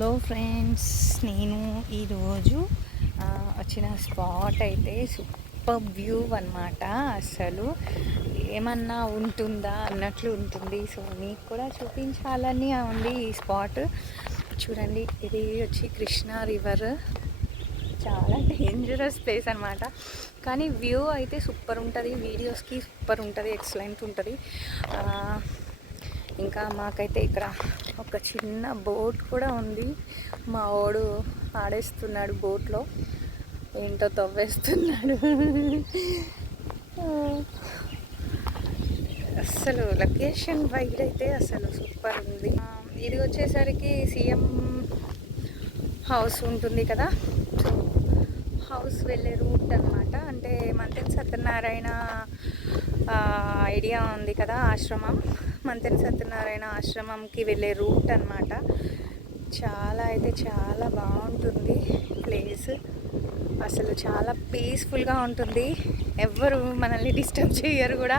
Hello friends, నేను ఈరోజు వచ్చిన స్పాట్ అయితే సూపర్ వ్యూ అన్నమాట. అసలు ఏమన్నా ఉంటుందా అన్నట్లు ఉంటుంది. సో మీకు కూడా చూపించాలని ఉంది ఈ స్పాట్. చూడండి, ఇది వచ్చి కృష్ణా రివర్. చాలా డేంజరస్ ప్లేస్ అనమాట, కానీ వ్యూ అయితే సూపర్ ఉంటుంది. వీడియోస్కి సూపర్ ఉంటుంది, ఎక్సలెంట్ ఉంటుంది. ఇంకా మాకైతే ఇక్కడ ఒక చిన్న బోట్ కూడా ఉంది. మా వాడు ఆడేస్తున్నాడు బోట్లో, ఏంటో తవ్వేస్తున్నాడు. అసలు లొకేషన్ వైడ్ అయితే అసలు సూపర్ ఉంది. ఇది వచ్చేసరికి సీఎం హౌస్ ఉంటుంది కదా, సో హౌస్ వెళ్ళే రూట్ అనమాట. అంటే మంతెన సత్యనారాయణ ఐడియా ఉంది కదా, ఆశ్రమం. మంతెన సత్యనారాయణ ఆశ్రమంకి వెళ్ళే రూట్ అనమాట. చాలా అయితే చాలా బాగుంటుంది ప్లేస్. అసలు చాలా పీస్ఫుల్గా ఉంటుంది. ఎవ్వరు మనల్ని డిస్టర్బ్ చేయరు కూడా.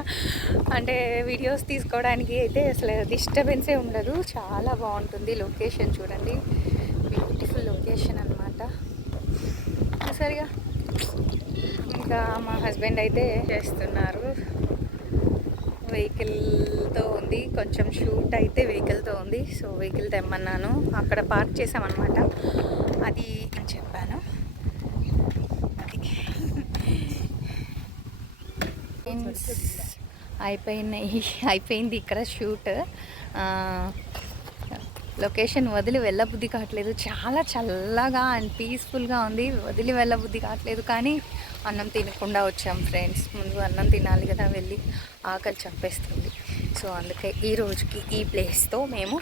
అంటే వీడియోస్ తీసుకోవడానికి అయితే అసలు డిస్టర్బెన్సే ఉండదు. చాలా బాగుంటుంది. లొకేషన్ చూడండి, బ్యూటిఫుల్ లొకేషన్ అనమాట. సరిగా ఇంకా మా హస్బెండ్ అయితే చేస్తున్నారు. వెహికల్తో ఉంది, కొంచెం షూట్ అయితే వెహికల్తో ఉంది. సో వెహికల్ తెమ్మన్నాను, అక్కడ పార్క్ చేసామన్నమాట. అది చెప్పాను. అయిపోయింది ఇక్కడ షూట్. లొకేషన్ వదిలి వెళ్ళబుద్ధి కావట్లేదు. చాలా చల్లగా అండ్ పీస్ఫుల్గా ఉంది. వదిలి వెళ్ళబుద్ధి కావట్లేదు, కానీ అన్నం తినకుండా వచ్చాం ఫ్రెండ్స్. ముందు అన్నం తినాలి కదా, వెళ్ళి ఆకలి చంపేస్తుంది. సో అందుకే ఈ రోజుకి ఈ ప్లేస్తో మేము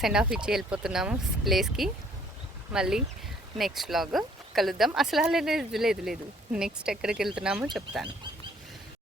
సెండ్ ఆఫ్ ఇచ్చి వెళ్ళిపోతున్నాము ప్లేస్కి. మళ్ళీ నెక్స్ట్ వ్లాగ్ కలుద్దాం. అసలు లేదు నెక్స్ట్ ఎక్కడికి వెళ్తున్నామో చెప్తాను.